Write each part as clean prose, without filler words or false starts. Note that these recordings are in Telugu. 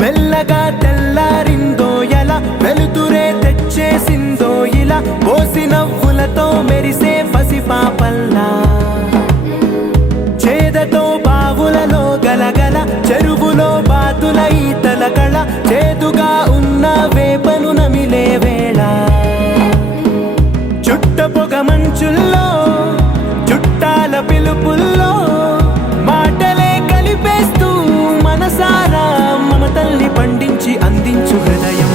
మెల్లగా తెల్లారిందో ఎలా వెలుతురే తెచ్చేసిందో ఇలా పోసి నవ్వులతో మెరిసే పసిపాపల్లా చేదతో బావులలో గలగల చెరువులో బాతుల ఈతల కళ చేదుగా ఉన్న వేపను నమిలే వేళ చుట్ట పొగ మంచుల్లో చుట్టాల పిలుపుల్లో మాటలే కలిపేస్తూ మనసారా మమతల్ని పండించి అందించు హృదయం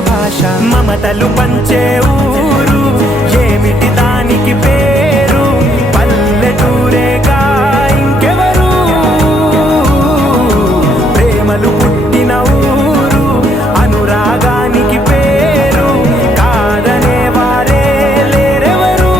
భాష మమతలు పంచే ఊరు ఏమిటి దానికి పేరు పల్లెటూరేగా ఇంకెవరు ప్రేమలు పుట్టిన ఊరు అనురాగానికి పేరు కాదనే వారే లేరెవరు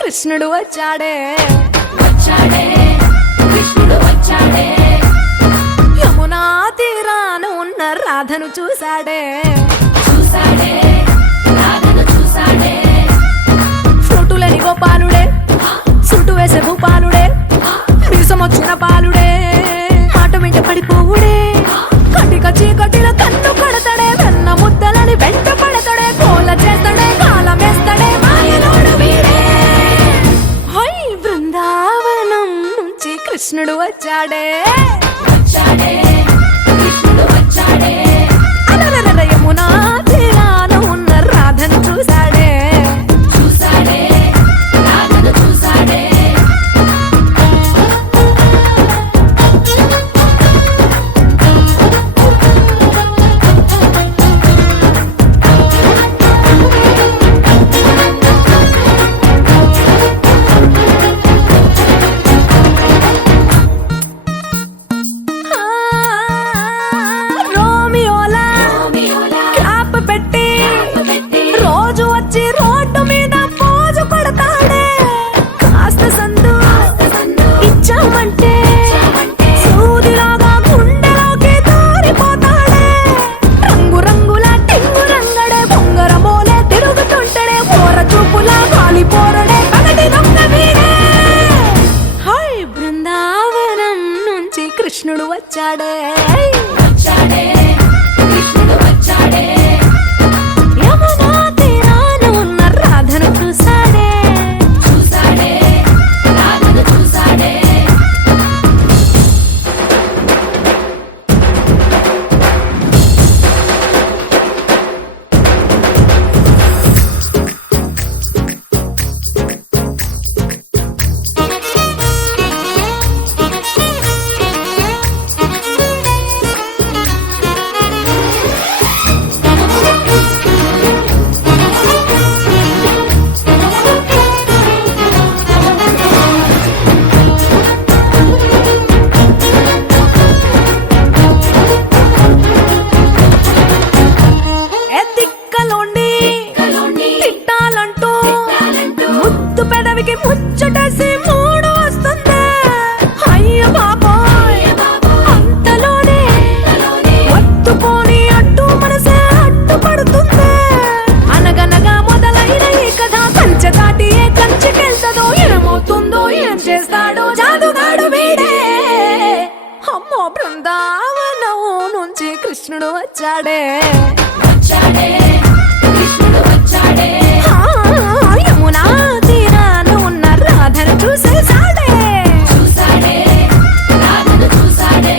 కృష్ణుడు వచ్చాడే కృష్ణుడు వచ్చాడే యమునా తీరాన ఉన్న రాధను చూసాడే రాధను చూసాడే ఫ్రూటులని గోపాలుడే సుట్టు వేసే భూపాలుడే మీసమొచ్చిన పాలుడే మాట వెంట పడిపోవుడే కటిక చీకటిలో కన్ను కడతాడే వెన్న ముద్దలని వెంట పడతాడే కోల చేస్తాడే కాలం వేస్తాడే మాయలోడు వీడే హై బృందావనం నుంచి కృష్ణుడు వచ్చాడే కృష్ణుడు వచ్చాడే అలరల యమునా తీరాన ఉన్న రాధను చూసాడే రాధను చూసాడే వచ్చాడే వచ్చాడే కృష్ణుడు వచ్చాడే యమునా తీరాన ఉన్న రాధను చూసాడే చూసాడే రాధను చూసాడే ఏ దిక్కలోండి తిట్టాలంటూ ముద్దు పెదవికి ముచ్చటేసి మూడు వస్తుంది అయ్య బాబోయ్ అంతలోనే ఒత్తుకొని అడ్డు మనసే అడ్డుపడుతుంది అనగనగా మొదలైన ఈ కథ కంచె దాటి ఏ కంచెకెళ్తదో ఏమవుతుందో ఏం చేస్తాడో జాదుగాడు వీడే అమ్మో బృందావనం నుంచి కృష్ణుడు వచ్చాడే వచ్చాడే కృష్ణుడు వచ్చాడే యమునా తీరాన ఉన్న రాధను చూసేసాడే చూసాడే రాధను చూసాడే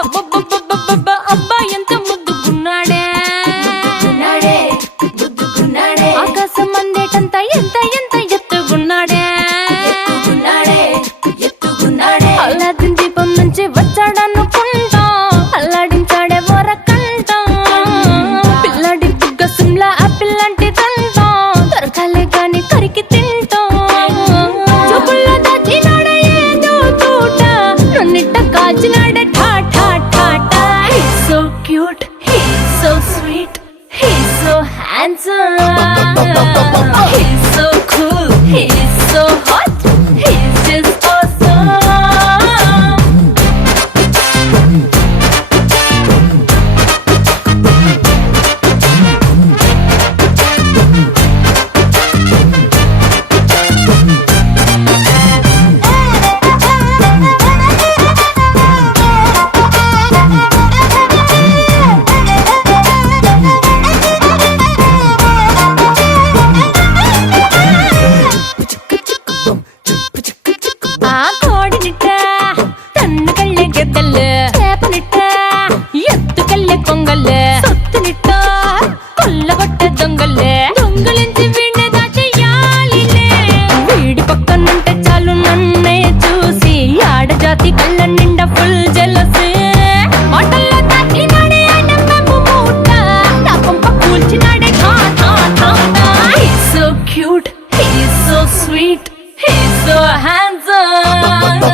అబ్బబ్బబ్బబ్బబ్బ, అబ్బా ఎంత ముద్దుకున్నాడే గున్నాడే గుద్దుకున్నాడే ఆకాశం అందేటంత ఎంత ఎంత ఎత్తుకున్నాడే గున్నాడే ఎత్తుకున్నాడే అల్లాదిన్ దీపం నుంచి వచ్చాడనుకుంటా అల్లాడించాడే వరకంట పిల్లాడి బుగ్గ సిమ్లా ఆపిల్ లాంటి తంట దొరకాలే గాని కరికి తింటా చూపుల్లో దాచినాడే ఏదో తోట నన్నిట్ట కాచినాడే ఠా ఠా ఠా ఠా He's so cute, he's so sweet, he's so handsome, he's so cool, he's so hot, he's just awesome. ఆ కోడినిట్ట తన్ను కళ్ళే గెద్దల్లు చేపనిట్ట ఎత్తుకెళ్ళే కొంగల్లే సొత్తునిట్ట కొల్లగొట్ట దొంగల్లే దొంగలించి వీణ్ణి దాచేయాలిలే వీడి పక్కనుంటే చాలు నన్నే చూసి ఆడజాతి కళ్ళ నిండా ఫుల్ జెలసీ మాటల్లో తాకినాడే ఆయన మెప్పు మూట నా కొంప కూల్చినాడే ఠా ఠా ఠా ఠా He's so cute, he's so sweet, he's so handsome,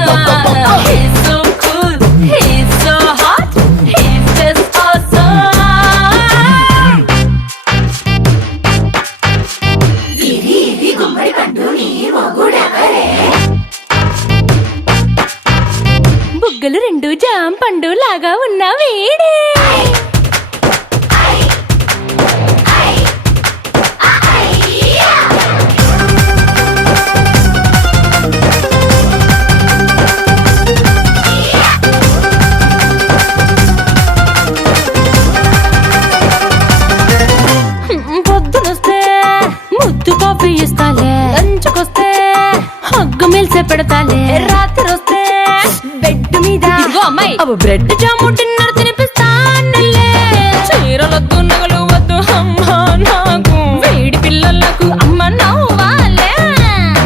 he's so cool, he's so hot, he's just awesome. ఇది గుమ్మడి పండు నీ మొగుడెవరే బుగ్గలు రెండు జాం పండు లాగా ఉన్న వీడే పొద్దునొస్తే ముద్దు కాఫీ ఇస్తాలే లంచుకొస్తే హగ్గు మిల్సే పెడతాలే రాత్రి వస్తే బెడ్ మీద అమ్మాయి అవి బ్రెడ్ జాము డిన్నర్ తినిపిస్తానులే చీరలొద్దు నగలు వద్దు అమ్మా నాకు వేడి పిల్లలకు అమ్మ నవ్వాలే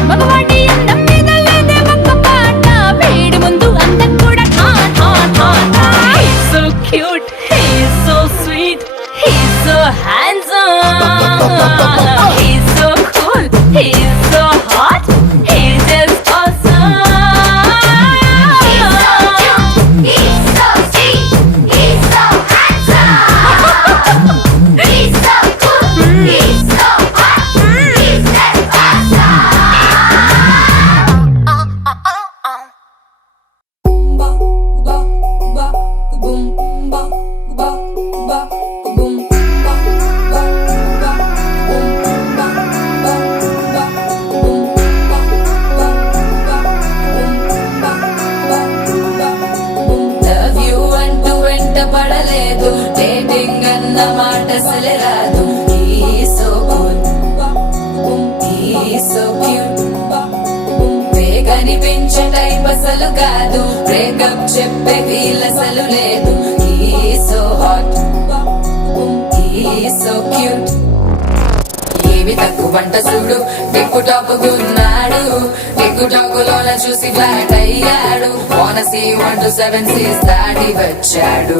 మగవాడి అందం మీద లేదే ఒక్క పాట వేడి ముందు అందం కూడా ఠా ఠా ఠా ఠా He's so cute, he's so sweet, he's so handsome, he's so cool, he's కాదు బ్రేకప్ చెప్పే వీలసలు లేదు He's so hot He's so cute ఏమి తక్కువంట చూడు టిక్కు టాప్ గున్నాడు టిక్కు టాక్ లోన చూసి ఫ్లాట్ అయ్యాడు వానసీ 1 to 7 సీస్ దాటి వచ్చాడు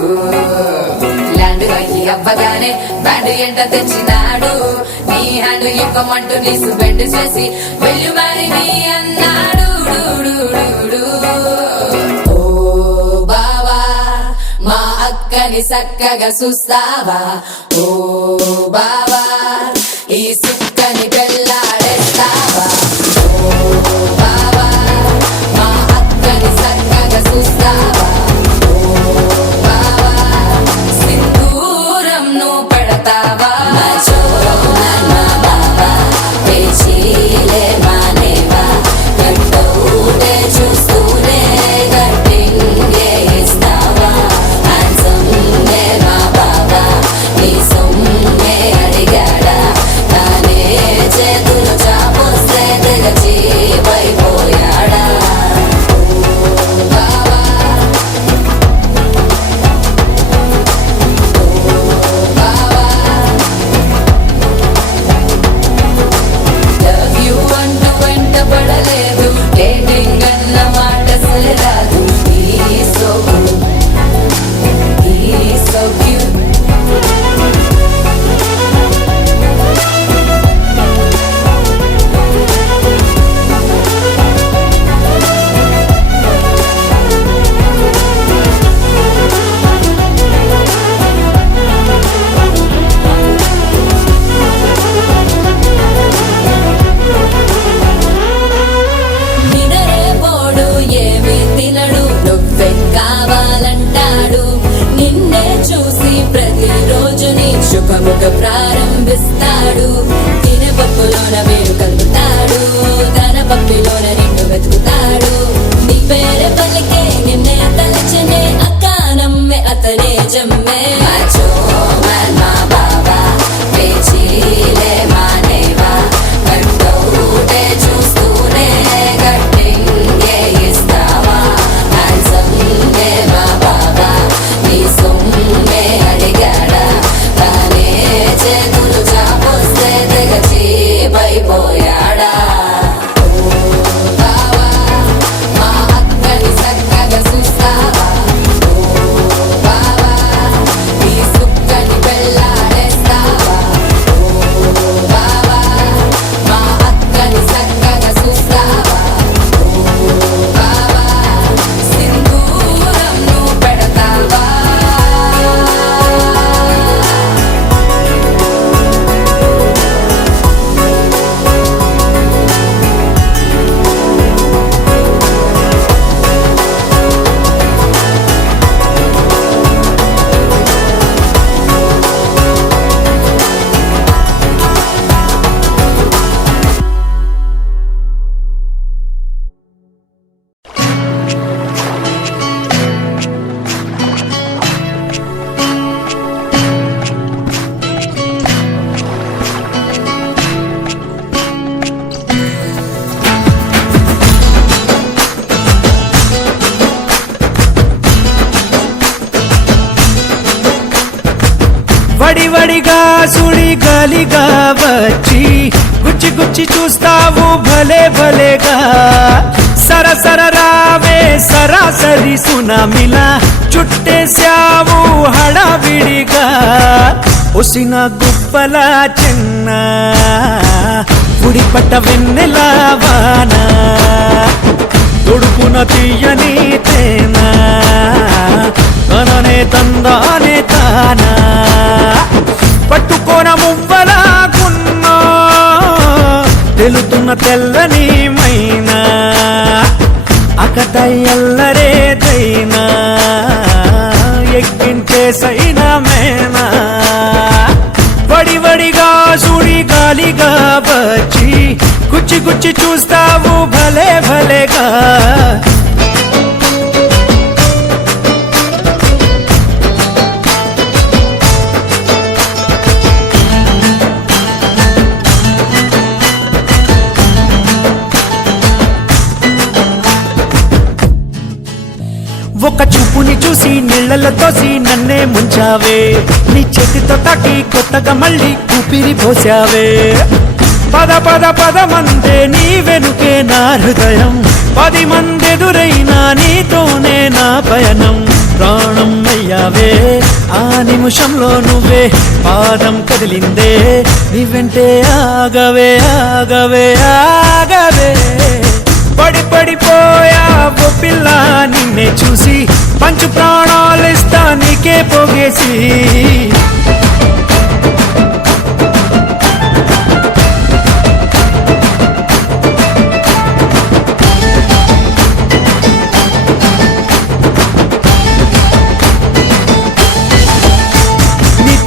ల్యాండ్ అయ్యి అవ్వగానే బ్యాండ్ ఎంట తెచ్చినాడు నీ హ్యాండ్ ఇవ్వమంటూ నీసు బెండ్ చేసి వెళ్ళు మరి నీ అన్నాడు ఓ బావా మా అక్కని చక్కగా చూస్తావా ఓ బావా ఈ సుక్కని పెళ్ళాడేస్తావా ఓ బావా మా అక్కని చక్కగా చూస్తావా ఓ బావా సింధూరం నువ్వు పెడతావా మా చోరో మా బావా పేచీలే మానేవా గట్టూటే చూస్తూనే గట్టింగే ఇస్తావా హ్యాండ్సమ్మే మా బావా నీ సొమ్మే అడిగాడా తానే చేతులు చాపొస్తే తెగచీపైపోయాడా ఓ బావా లవ్ యూ అంటూ వెంట పడలేదు డేటింగ్ అన్న మాట అసలు రాదు He's so good He's so cute నినరే పోడు ఏమి తినడు నువ్వే కావాలంటాడు నిన్నే చూసి ప్రతిరోజు నీ శుభముఖ ప్రారంభిస్తాడు తినే పప్పులోన వేరు కలుపుతాడు తన పప్పిలోన నిన్ను వెతుకుతాడు నీ పేరే పలికే నిన్నే తలచనే అకానమ్మే అతనే జమ్మే మాచో మా బాబా పేచీలే మానేవా గట్టూటే చూస్తూనే గట్టింగే ఇస్తావా హ్యాండ్సమ్మే మా బాబా నీ సొమ్మే అడిగాడా తానే చేతులు చాపొస్తే తెగచీపైపోయాడా ఓ బావా మా అక్కని చక్కగా చూస్తావా ఓ బావా నీ సుక్కని పెళ్ళాడేస్తావా ఓ బావా మా అక్కని చక్కగా చూస్తావా ఓ బావా సింధూరం నువ్వు పెడతావా వడివడిగా సుడి గాలిగా వచ్చి గుచ్చి గుచ్చి చూస్తావు భలే భలేగా సరసర రావే సరాసరి సునామిలా చుట్టేశావు హడావిడిగా ఒసిన గుప్పల చిన్న ఉడిపట్ట వెన్నెలా వాన తొడుపున తీయని తేనా తననే తందానే తానా పట్టుకోన మువ్వలాగున్నా తెలుతున్న తెల్లని మైనా అకతయ్యల్లరేదైనా ఎక్కించే సైనా మేనా వడివడిగా సుడి గాలిగా వచ్చి గుచ్చి గుచ్చి చూస్తావు భలే భలేగా నీళ్ళల్లో తోసి నన్నే ముంచావే నీ చేతితో తాకి కొత్తగా మళ్ళీ ఊపిరి పోసావే పద పద పదమందే నీ వెనుకే నా హృదయం 10 మందెదురైనా నీతోనే నా పయనం ప్రాణం అయ్యావే ఆ నిమిషంలో నువ్వే పాదం కదిలిందే నీ వెంటే ఆగవే ఆగవే ఆగవే పడి పడిపోయా ఓ పిల్ల నిన్నే చూసి పంచు ప్రాణాలిస్తా నీకే పోగేసి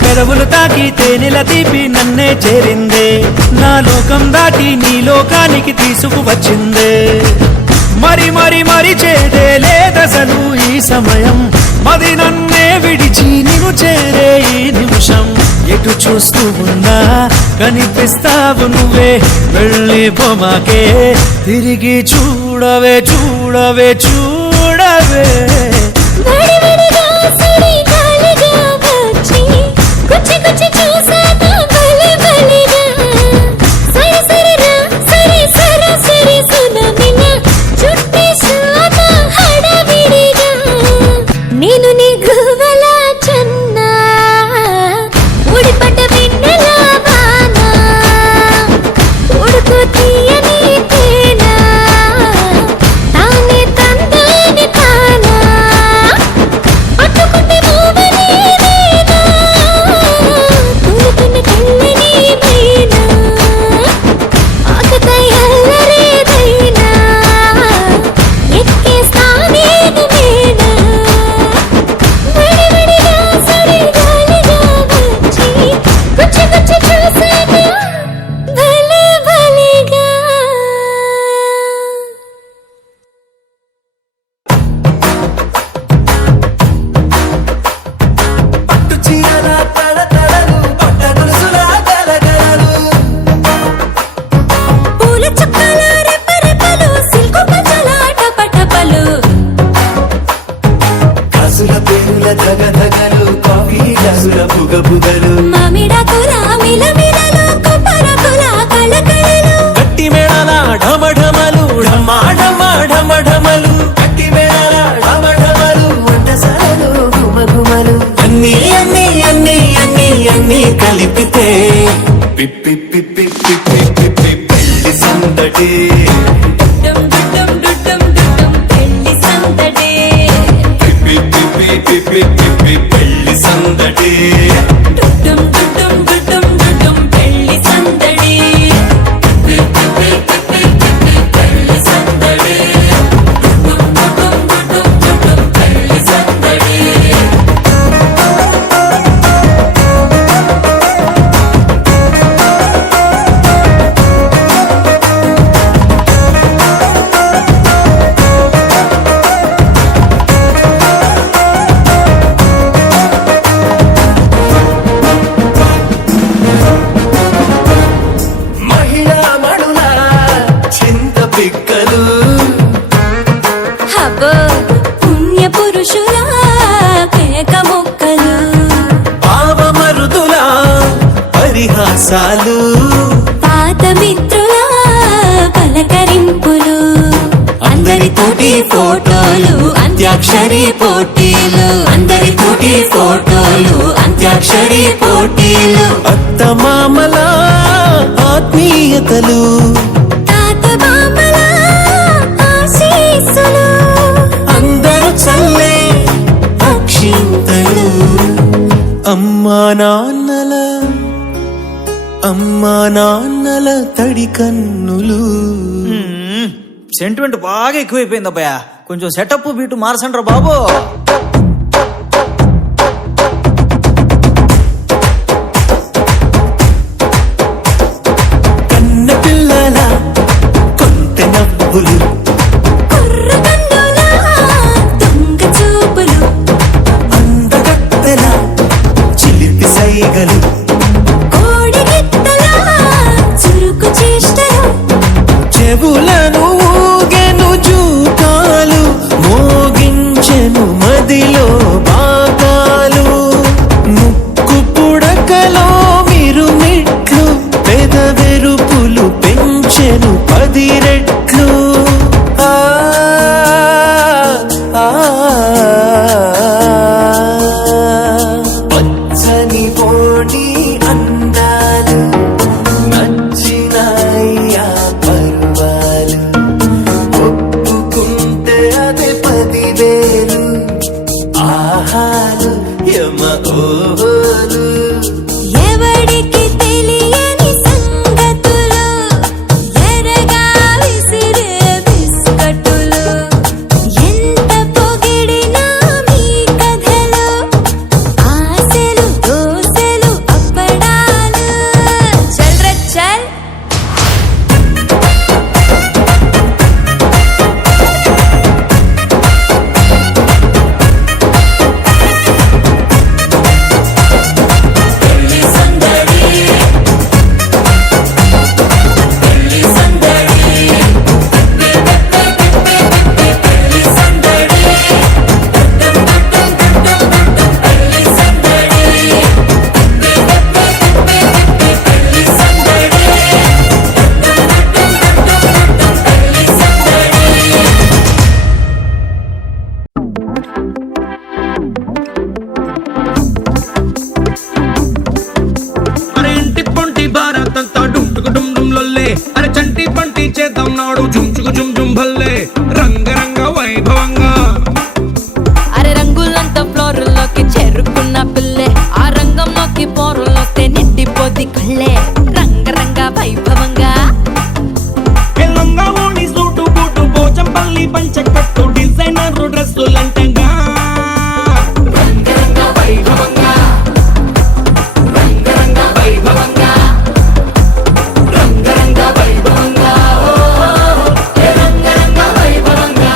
పెదవులు తాకి తేనెల తీపి నన్నే చేరిందే నా లోకం దాటి నీ లోకానికి తీసుకువచ్చిందే మరి మరి మరి చేదే లేదసలు ఈ సమయం మది నన్నే విడిచి నిన్ను చేరే ఈ నిమిషం ఎటు చూస్తూ ఉన్నా కనిపిస్తావు నువ్వే వెళ్ళి బొమ్మకే తిరిగి చూడవే చూడవే చూడవే కుచ్చి కుచ్చి చూసాక భలే భలేగా సరి సరిరా సరి సర సరి సునమిలా చుట్టేశాక హడావిడిగా నేను నీ గువ్వల చెన్నా ఊడిపడ్డ వెన్నెల వాన ఉడుకు తీయని తేనా తానే తందాని తానా పట్టుకుంటే మూవని గట్టి మేళల ఢమఢమలు ఢమాఢమాఢమఢమలు గట్టి మేళల ఢమఢమలు వంటసాలు గుమగుమలు అన్నీ అన్నీ అన్నీ అన్నీ అన్నీ కలిపితే పిప్పి పిప్పి పిప్పి పిప్పి పెళ్లి సందడి పిప్పి పిప్పి పిప్పి పిప్పి పెళ్లి సందడి పరిహాసాలు పాత మిత్రుల పలకరింపులు అందరితోటి ఫోటోలు అంత్యాక్షరి పోటీలు అందరితోటి ఫోటోలు అంత్యాక్షరి పోటీలు అత్తమామల ఆత్మీయతలు తాత మామల ఆశీస్సులు అందరూ చల్లే అక్షింతలు అమ్మా నాన్నల తడి కన్నులు. సెంటిమెంట్ బాగా ఎక్కువైపోయింది అబ్బాయా, కొంచెం సెటప్ బీటు మార్చండ్రా బాబు. కన్న పిల్లల కొంటె నవ్వులు, అందగత్తెల చిలిపి సైగలు, చెవులను ఊగెను జూకాలు, మోగించెను చేస్తున్నాడు జుంచుకు జుమ్ జుమ్ భల్లే రంగరంగ వైభవంగా. అరే రంగులంతా ఫ్లోర్లోకి చేరుకున్న పిల్లే, ఆ రంగంలోకి పోరులోకి నిండిపోది కళ్ళే రంగరంగ వైభవంగా. లంగా ఓణి సూటు బూటు పోచంపల్లి పంచకట్టు డిజైనర్ డ్రెస్సులంటంగా రంగరంగ వైభవంగా రంగరంగ వైభవంగా రంగరంగ వైభవంగా రంగరంగ వైభవంగా.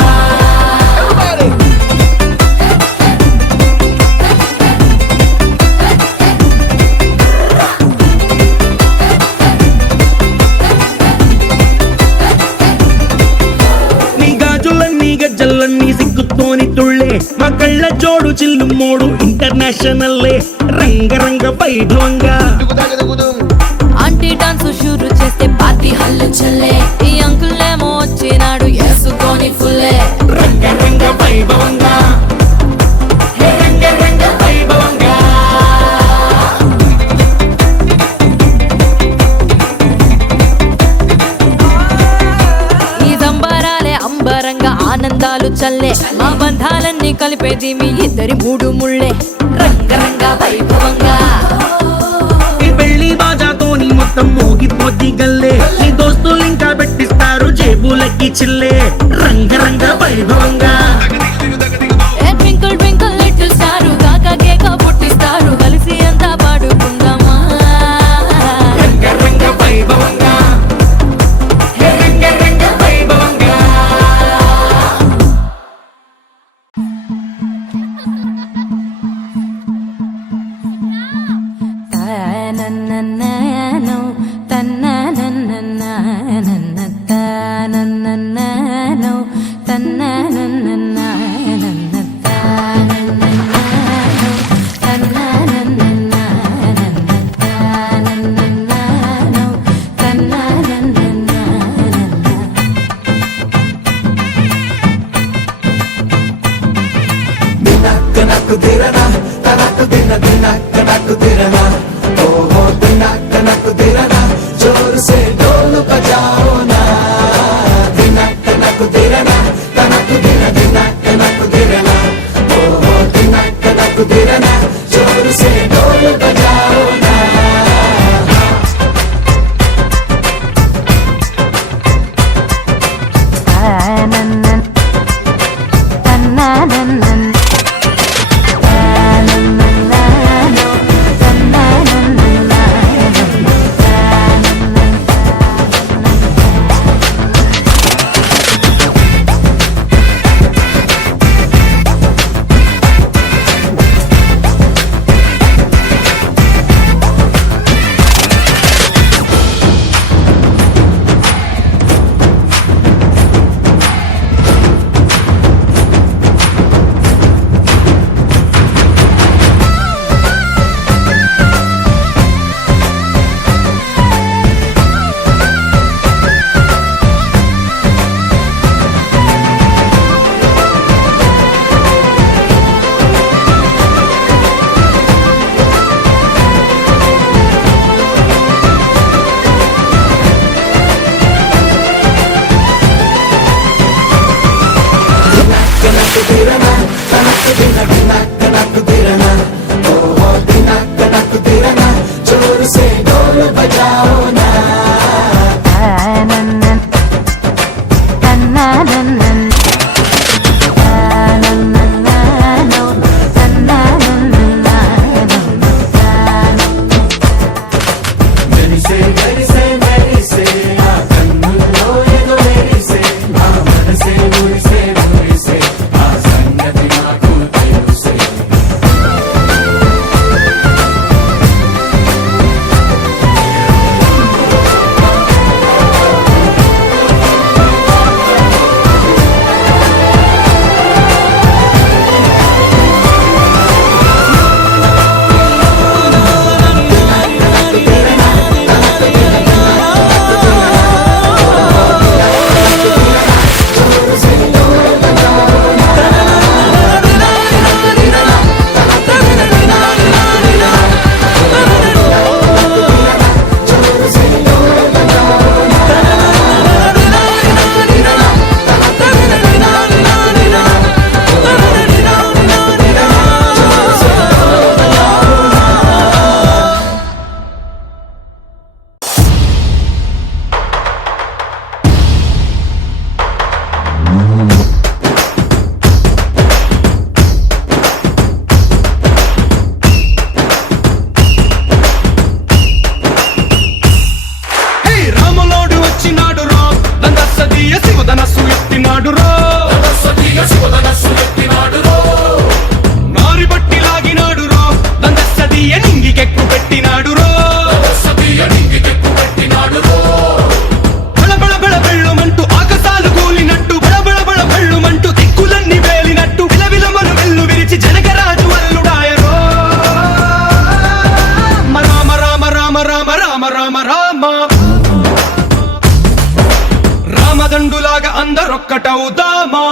నీ గాజులన్నీ గజ్జలన్నీ సిగ్గుతోని తుళ్ళే మా కళ్ళ జోడు చిల్లు మోడు ఇంటర్నేషనల్లే రంగరంగ వైభవంగా. ఆంటీ డాన్స్ షూరు చేస్తే పార్టీ హల్లు చల్లే, ఈ అంకుల్ ఏమో వచ్చినాడు వేసుకొని ఫుల్లే రంగరంగ వైభవంగా రంగరంగ వైభవంగా. ఈ సంబరాలే అంబరంగా ఆనందాలు చల్లే, మా బంధాలన్నీ కలిపేది మీ ఇద్దరి మూడు ముళ్ళే రంగరంగ వైభవంగా. ఈ పెళ్లి బాజాతోని మొత్తం మోగిపోద్ది గల్లే, నీ దోస్తులు ఇంకా పెట్టిస్తారు జేబులకి చిల్లే రంగరంగ వైభవంగా. ఏ ట్వింకిల్ ట్వింకిల్ లిటిల్ స్టార్ కాకా కేక పుట్టిస్తారు, కలిసి అంతా పాడుకుందామా రంగరంగ వైభవంగా రంగరంగ వైభవంగా. తనననననో, తననననననన, తనననననో, తననననననన, తనననననో, తననననననన, తనననననో, తననననననన. దినక్ నక్ దిరనా తనక్ దిన దినక్ నక్ దిరనా ఓహో దినక్ నక్ దిరనా జోర్ సే ఢోల్ బజాओ నా. దినక్ నక్ దిరనా తనక్ దిన దినక్ నక్ దిరనా ఓహో దినక్ నక్ దిరనా జోర్ సే ఢోల్ బజాओ నా. తనననన, తననననన, తనననననో, తనననననన, రామ రామదండులాగా అందరొక్కటవుదామా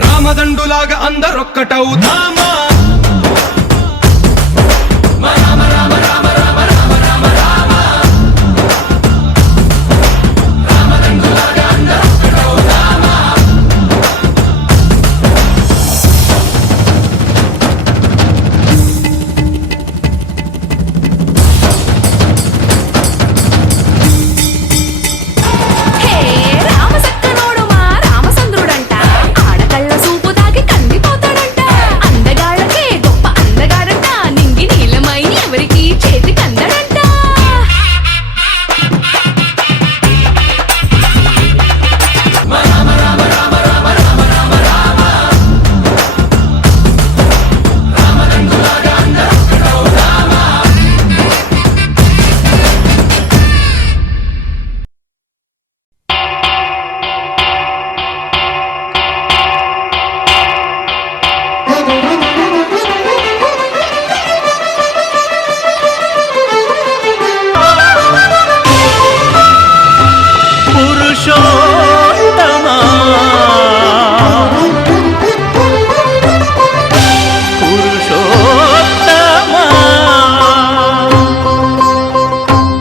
రామదండులాగా అందరొక్కటవుదామా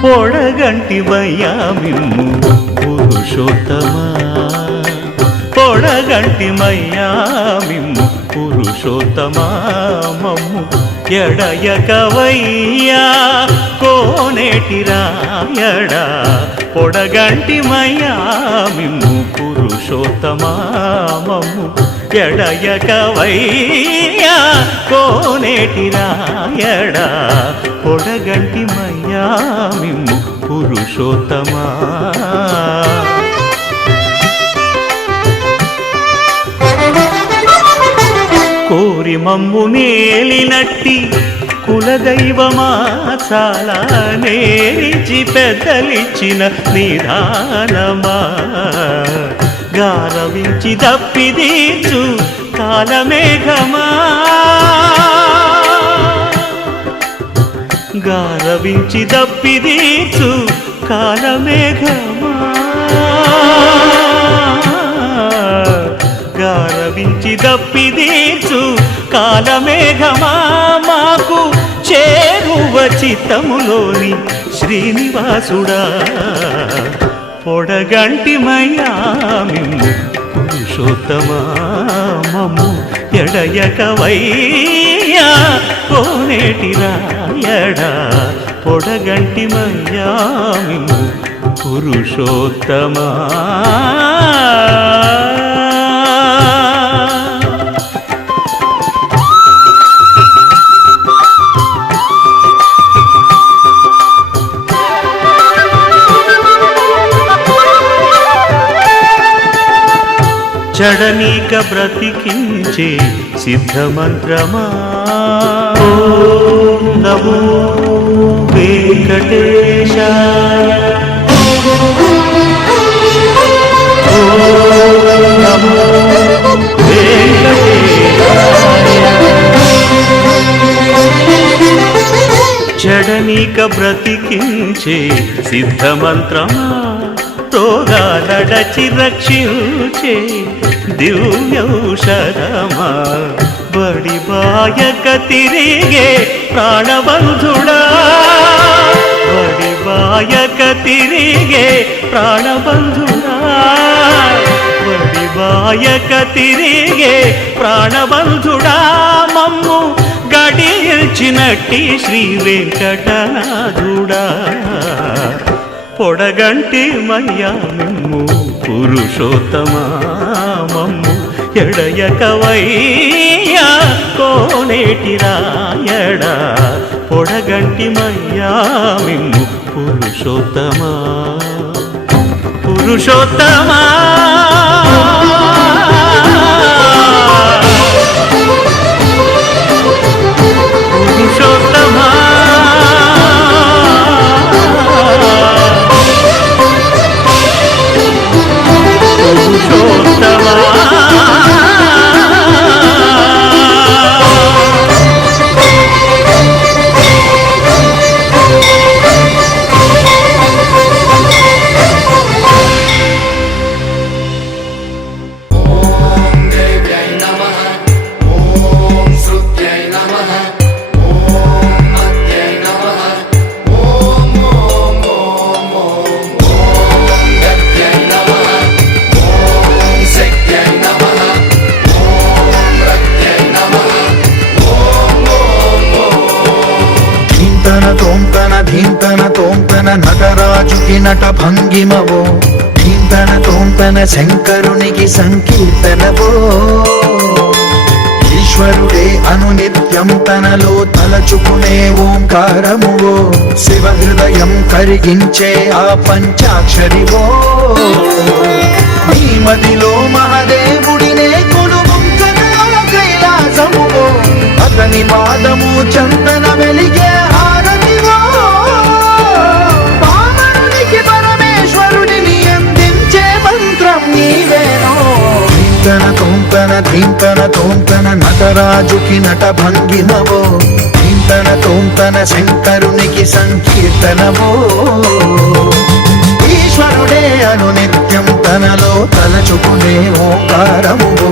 పొడగంటివయ్యా మిమ్ము పురుషోత్తమా పొడగంటిమయ్యా మిమ్ము పురుషోత్తమా మమ్ము ఎడయకవయ్యా కోనేటి రాయడా పొడగంటిమయ్యా మిమ్ము పురుషోత్తమా మమ్ము ఎడయకవయ్యా కోనేటి రాయడా పొడగంటిమయ్యా మిమ్ము పురుషోత్తమా కోరి మమ్ము నేలినట్టి కులదైవమా చాలా నేరిచి పెద్దలిచ్చిన నిదానమా గారవించి దప్పిదీచు కాలమేఘమా గారవించి దప్పిదీచు కాలమేఘమా గారవించి దప్పిదీచు కాలమేఘమా మాకు చేరువ చిత్తములోని శ్రీనివాసుడా పొడగంటిమయ్యా మిమ్ము పురుషోత్తమా మమ్ము ఎడయకవయ్యా కోనేటి రాయడా పొడగంటిమయ్యా మిమ్ము పురుషోత్తమా జడనీక బ్రతికించే సిద్ధమంత్రమా ఓం నమో వెంకటేశాయ ఓం నమో వెంకటేశాయ జడనీక ఇక బ్రతికించే సిద్ధమంత్రమా రోగాలడచి రక్షించే దివ్యౌషధమా బడి బాయక తిరిగే ప్రాణబంధుడా బడి బాయక తిరిగే ప్రాణబంధుడా బడి బాయక తిరిగే ప్రాణబంధుడా మమ్ము గడిచినట్టి శ్రీ వెంకటనాథుడా పొడగంటి మయ్యా మిమ్ము పురుషోత్తమా మమ్ము ఎడయకవయ్యా కోనేటి రాయడా పొడగంటి మయ్యా మిమ్ము పురుషోత్తమా పురుషోత్తమా పురుషోత్తమా పురుషోత్తమా దేవ్యై నమః ఓం శృత్యై నమః ఓం మత్యై నమః ఓం ఓం ఓం ఓం ఓం గత్యై నమః ఓం శక్త్యై నమః ఓం రక్త్యై నమః ఓం ఓం ఓం ధీంతన తోంతన ధీంతన తోంతన నటరాజుకి నట భంగిమవో ధీంతన తోంతన శంకరునికి సంకీర్తనవో ఈశ్వరుడే అనునిత్యం తనలో తలచుకునే ఓంకారమువో శివ హృదయం కరిగించే ఆ పంచాక్షరివో నీ మదిలో మహాదేవుడినే కొలువుంచగా కైలాసమువో అతని పాదము చందన వెలిగే హారతివో పామరునికి పరమేశ్వరుడిని అందించే మంత్రం నీవేనో ధీంతన తోంతన ధీంతన తోంతన నటరాజుకి నట భంగిమవో ధీంతన తోంతన శంకరునికి సంకీర్తనవో ఈశ్వరుడే అనునిత్యం తనలో తలచుకునే ఓంకారమువో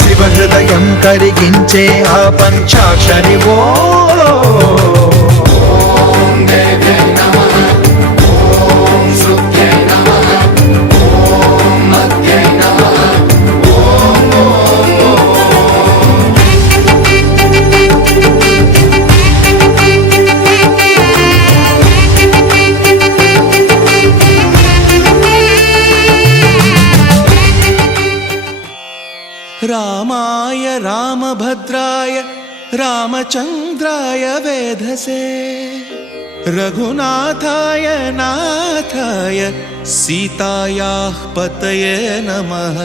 శివ హృదయం కరిగించే ఆ పంచాక్షరివో ఓం దేవ్యై నమః ఓం శృత్యై నమః ఓం మత్యై నమః ఓం ఓం ఓం రామాయ రామభద్రాయ రామచంద్రాయ వేధసే రఘునాథాయ నాథాయ సీతాయాః పతయే నమః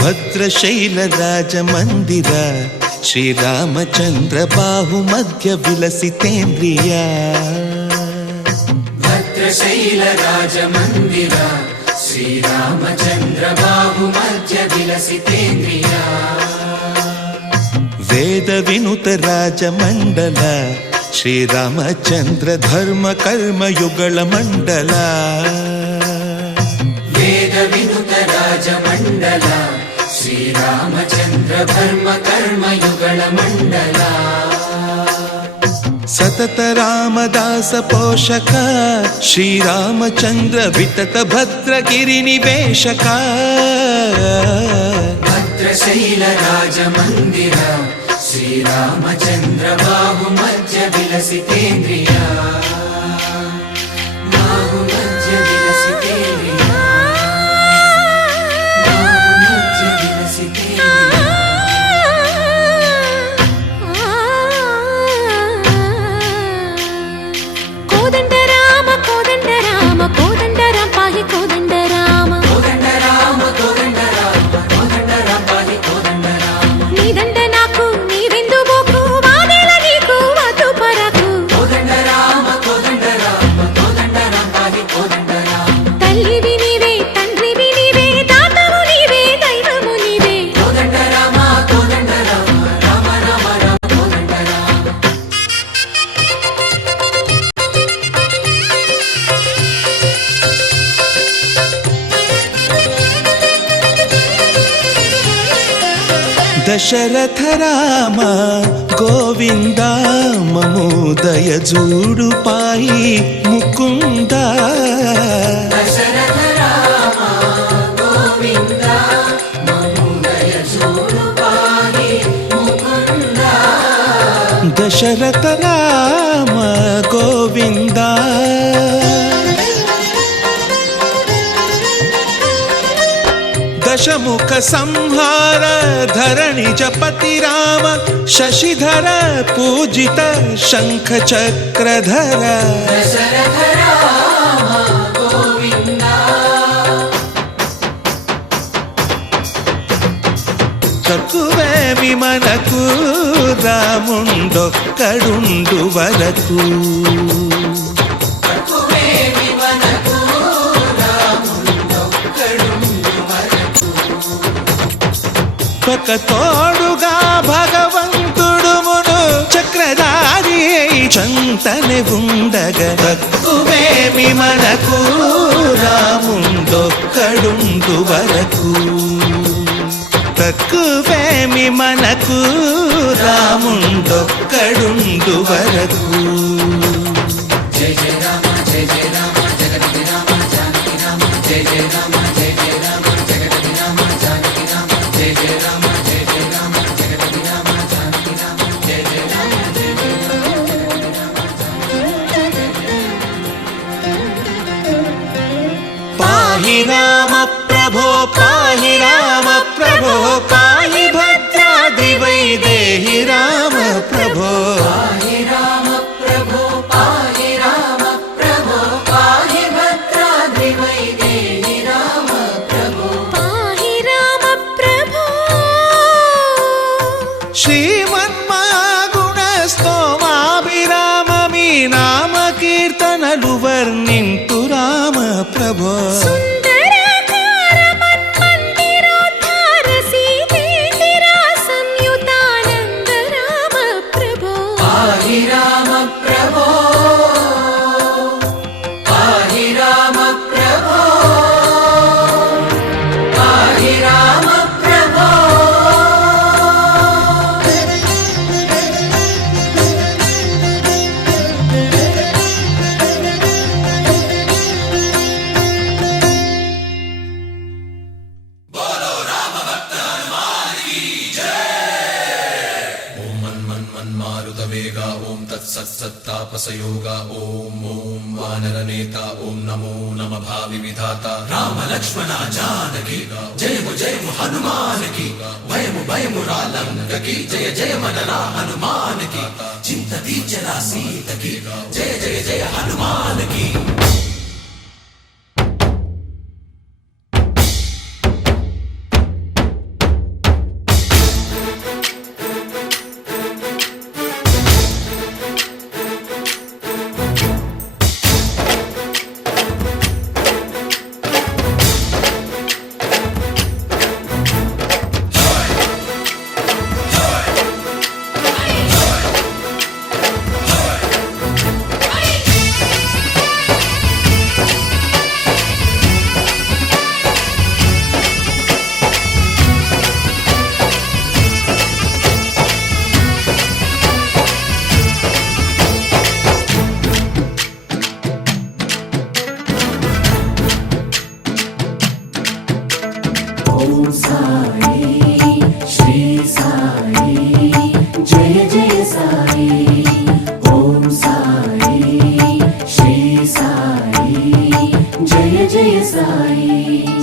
భద్రశైల రాజమందిర శ్రీరామచంద్ర బాహుమధ్య విలసితేంద్రియా భద్రశైల రాజమందిర శ్రీరామచంద్ర బాహుమధ్య విలసితేంద్రియా వేద వినుత రాజమండల శ్రీరామచంద్ర ధర్మ కర్మ యుగళ మండల వేద వినుత రాజమండల శ్రీరామచంద్ర ధర్మ కర్మ యుగళ మండల సతత రామదాస పోషక శ్రీరామచంద్ర వితత భద్రగిరి నివేశక భద్రశైల రాజమందిర శ్రీరామచంద్ర బాహుమధ్య విలసితేంద్రియా బాహుమధ్య విలసితేంద్రియా బాహుమధ్య విలసితేంద్రియా కోదండ రామ కోదండ రామ కోదండ రామ పాహి కోదండ రామ కోదండ రామ కోదండ రామ కోదండ రామ పాహి కోదండ రామ నీదండ నాకు నీవెందు బోకు వాదేల నీకు వద్దు పరకు కోదండ రామ కోదండ దశరథ రామ గోవింద మము దయజూడు పాయి ముకుంద దశరథ రామ గోవింద దశముఖ సంహార ధరణి జపతి రామ శశిధర పూజిత శంఖ చక్రధర తక్కువేమి మనకు రాముండొక్కడుండు వరకు ఒక తోడుగా భగవంతుడు మును చక్రధారి చంతని ఉండగా తక్కువేమి మనకు రాముండొక్కడుండు వరకు తక్కువేమి మనకు రాముండొక్కడుండు వరకు జయ జయ రామ జయ జయ రామ జగతి రామ జానకి రామ జయ జయ రామ జయ జయ రామ జగతి రామ జానకి రామ జయ జయ రామ జయ జయ రామ జగతి రామ జానకి రామ జయ జయ రామ జయ జయ రామ పాహి రామ ప్రభో పాహి రామ ప్రభో పాహి భద్రాద్రి వైదేహి రామ ప్రభో పాహి రామ ప్రభో పాహి రామ ప్రభో పాహి భద్రాద్రి వైదేహి రామ ప్రభో పాహి రామ ప్రభో శ్రీమన్మాగుణ స్తోమాభిరామ మీ నామ కీర్తనలు వర్ణింతు రామ ప్రభో సుందరాకార మన్మందిరోద్ధార సీతేందిరా సంయుతానంద రామ ప్రభో పాహి రామ ప్రభో పాహి రామ ప్రభో పాహి రామ ప్రభో మన్మారుతవేగా ఓం తత్సత్తాపసయోగా ఓం ఓం వానరనేత ఓం నమో నమ భావి విధాత రామ లక్ష్మణ జానకి జయము జయము హనుమానకి భయము భయము రాలంగకి జయ జయ మనరా హనుమానకి చింత తీర్చరా సీతకి జయ జయ జయ హనుమానకి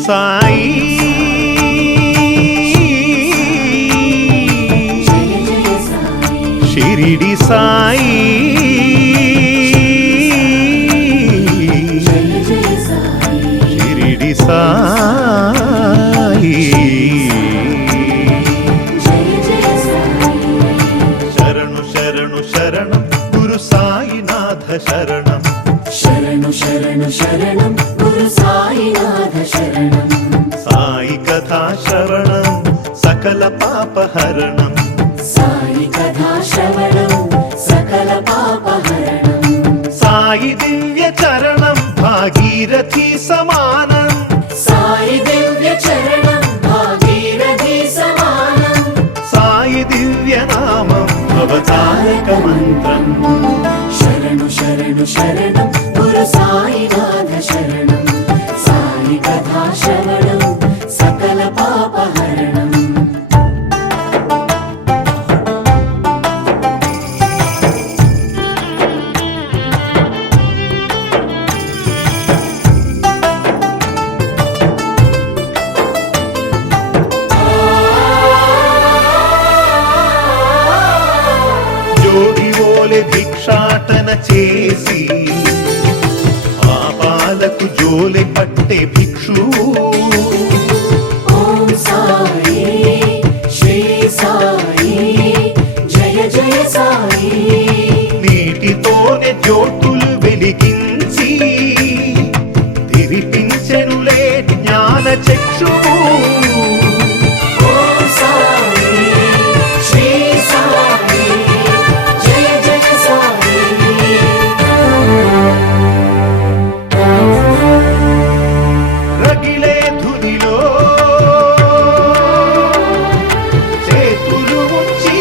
సాయి షిరిడి సాయి షిరిడి సాయి శరణు శరణు శరణం గురు సాయినాథ శరణం శరణు శరణు శరణం గురు సాయినాథ శరణం సాయి కథా శ్రవణం సకల పాపహరణం సాయి కథా శ్రవణం సకల పాపహరణం సాయి దివ్య చరణం భాగీరథి సమానం సాయి దివ్య చరణం భాగీరథి సమానం శరణం గురు సాయినాథ శరణం సాయి కథా శ్రవణం సకల పాపహరణం జోగి ఓలె భిక్షాటన చేసి పాపాలకు జోలె పట్టే భిక్షు ఓం సాయి శ్రీ సాయి జయ జయ సాయి నీటితోనే జ్యోతులు వెలిగించి తిరిపించెనులే జ్ఞాన చక్షువు ఓం సాయి శ్రీ సాయి జయ జయ సాయి రగిలే ధునిలో చేతులు ఉంచి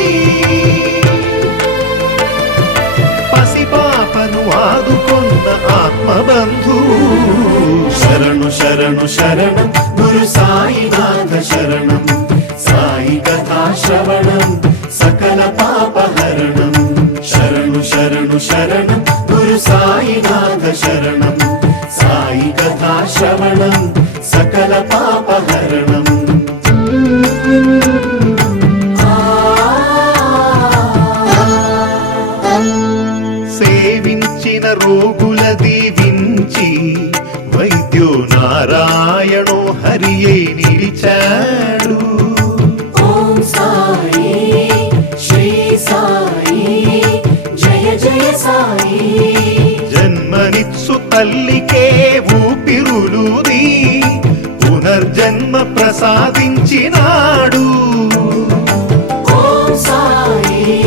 పసిపాపను ఆదుకొన్న ఆత్మబంధు శరణు శరణు శరణం గురు సాయినాథ శరణం సాయి కథా శ్రవణం సకల పాపహరణం శరణు శరణు శరణం గురు సాయినాథ శరణం సాయి కథా శ్రవణం సకల పాపహరణం సేవించిన రోగుల దీవించి వైద్యో నారాయణో హరియే నిలిచాడు ఓం సాయి శ్రీ సాయి జయ జయ సాయి జన్మనిత్సు తల్లికే ఊపిరులుది పునర్జన్మ ప్రసాదించినాడు ఓం సాయి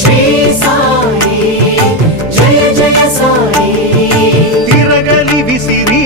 శ్రీ సాయి జయ జయ సాయి తిరగలి విసిరి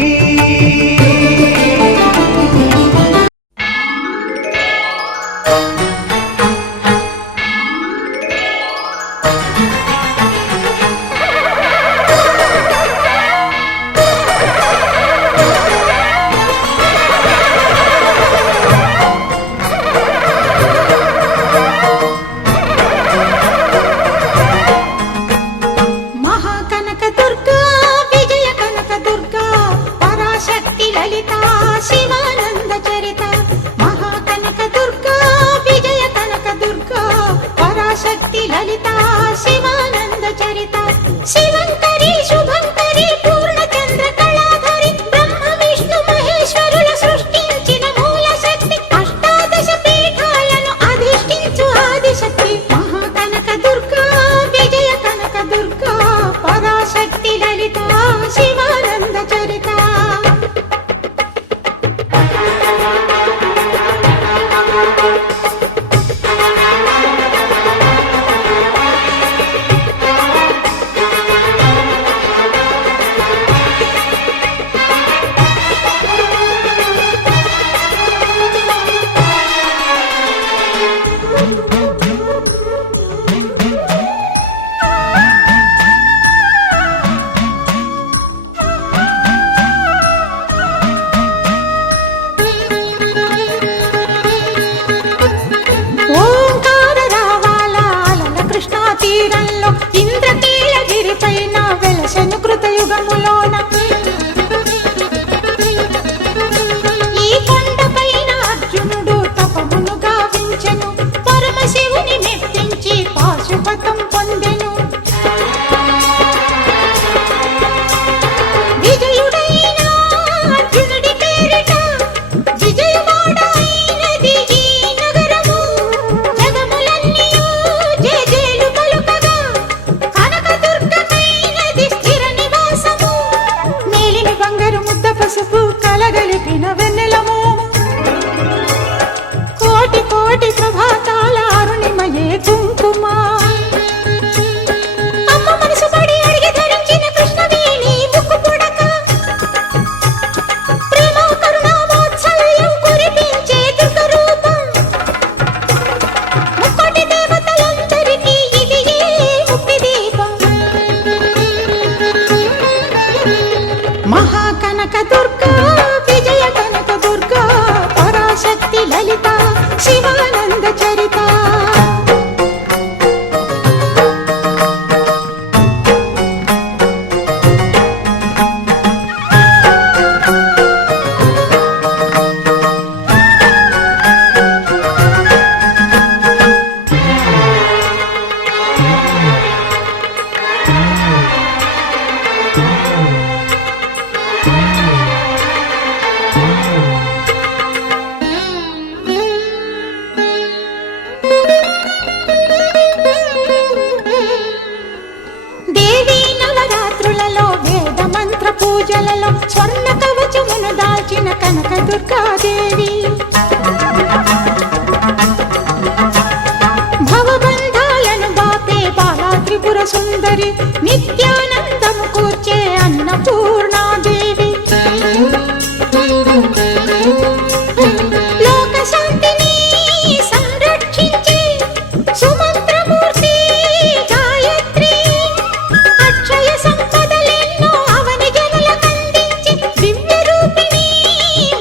దుర్గాదేవి భవబంధాలను బాపే బాలా త్రిపుర సుందరి నిత్యానందము కూర్చే అన్నపూర్ణాదేవి లోక శాంతిని సంరక్షించే సుమంత్రమూర్తి గాయత్రి అక్షయ సంపదలెన్నో అవని జనులకందించి దివ్య రూపిణి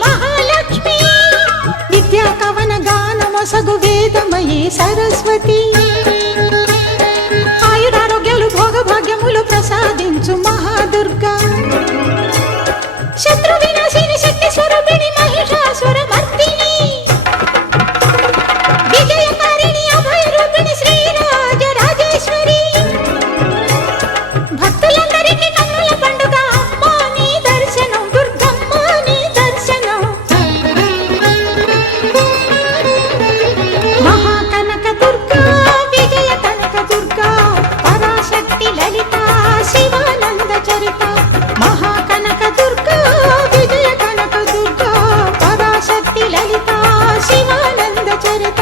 మహాలక్ష్మి విద్యా కవన గానమొసగు వేదమయీ సరస్వతి ఆయురారోగ్యాలు భోగభాగ్యములు ప్రసాదించు మహాదుర్గా శత్రు వినాశిని శక్తి స్వరూపిణి మహిషాసుర మర్దిని విజయకారిణి అభయ రూపిణి శ్రీరాజ రాజేశ్వరి భక్తులందరికీ కన్నుల పండుగ అమ్మ నీ దర్శనం దుర్గమ్మ నీ దర్శనం మహాకనక దుర్గా విజయ కనక దుర్గా పరాశక్తి లలిత శివానంద చరిత మహాకనక దుర్గా విజయ కనక దుర్గా పరాశక్తి లలిత శివానంద చరిత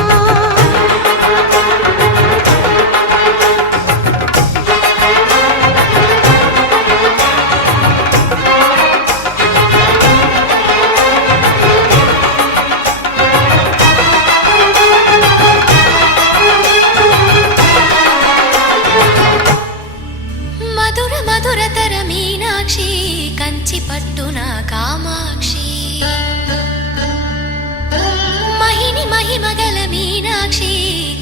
మధుర మధురతర మీనాక్షి కంచి పట్టున కామాక్షి మహిని మహిమగల మీనాక్షి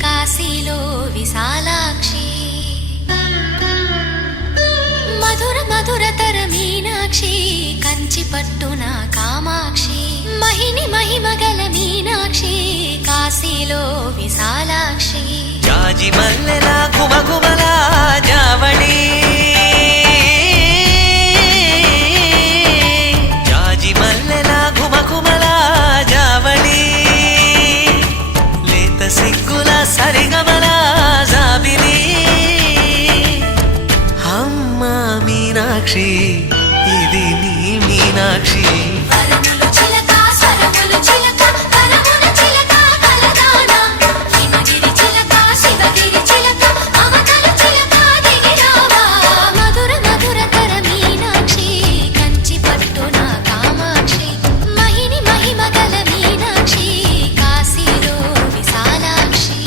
కాశీలో విశాలాక్షి మధుర మధురతర మీనాక్షి కంచి పట్టున కామాక్షి మహిని మహిమగల మీనాక్షి కాశీలో విశాలాక్షి జాజి మల్లెల గుమగుమల జావళి జాజి మల్లెల గుమగుమల జావళి లేత సిగ్గుల సరిగమల జాబిలి అమ్మ మీనాక్షి ఇది నీ మీనాక్షి వరములు చిలక స్వరములు చిలక కరమున చిలక కలదాన హిమగిరి చిలక శివగిరి చిలక అవతల చిలక దిగిరావా మధుర మధురతర మీనాక్షి కంచి పట్టున కామాక్షి మహిని మహిమగల మీనాక్షి కాశీలో విశాలాక్షి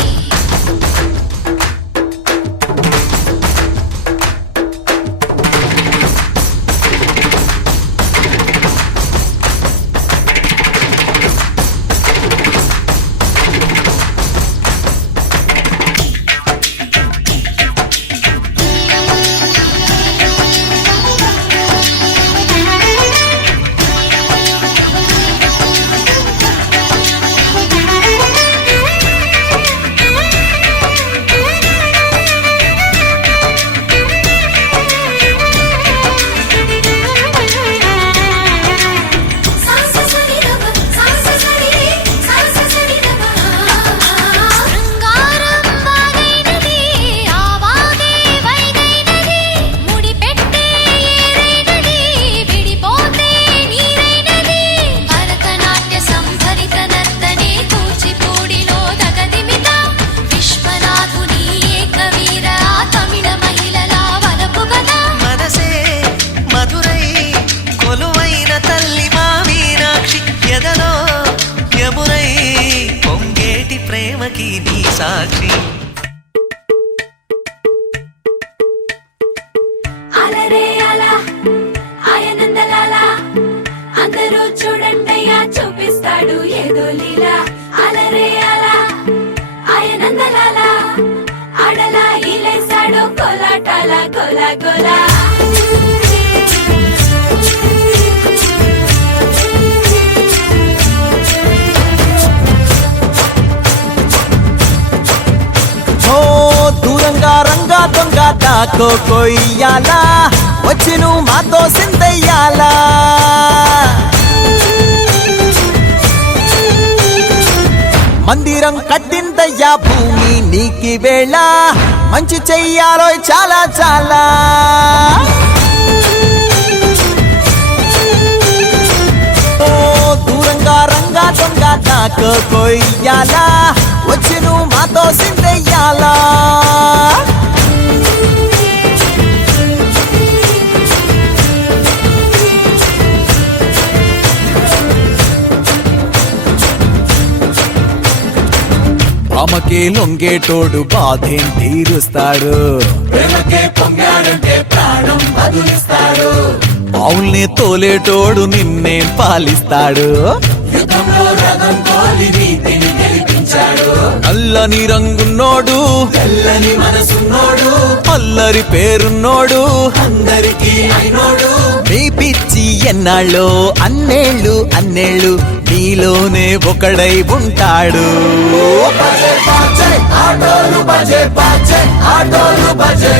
శృంగారం వాగైనది ఆవాగే వైగైనది ముడిపెట్టే ఏరైనది విడిపోతే నీరైనది భరతనాట్య సంభరిత నర్తనే కూచిపూడిలో దగదిమిత విశ్వనాథుని ఏకవీర తమిళ మహిళల వలపు గదా మనసే మధురై కొలువైన తల్లి మా మీనాక్షి ఎదలో యమునై పొంగేటి ప్రేమకి నీ సాక్షి అలరే అలా ఆయనందలాల అందరూ చూడండయ్యా చూపిస్తాడు ఏదో లీలా అలరే అలా ఆయనందలాల అడలా ఇలేసాడు కోలాటాల గోలా గోలా ఓ దూరంగా రంగా దొంగ దాకో కొయ్యాలా వచ్చి నువ్వు మాతో సిందయ్యాలా మందిరం కట్టిందయ్యా భూమి నీకి వేళ మంచి చెయ్యాలో చాలా చాలా ఓ దూరంగా కొయ్యాలా వచ్చి నువ్వు మాతో సిందెయ్యాలా ఆమెకే లొంగేటోడు బాధేం తీరుస్తాడు ఆవుల్ని తోలేటోడు నిన్నేం పాలిస్తాడు అల్లని రంగున్నోడు తెల్లని మనసున్నోడు అల్లరి పేరున్నోడు అందరికీ అయినోడు మీ పిచ్చి ఎన్నాళ్ళో అన్నేళ్ళు అన్నేళ్ళు నీలోనే ఒకడై ఉంటాడు ఆటోలు బజే ఆటోలు బజే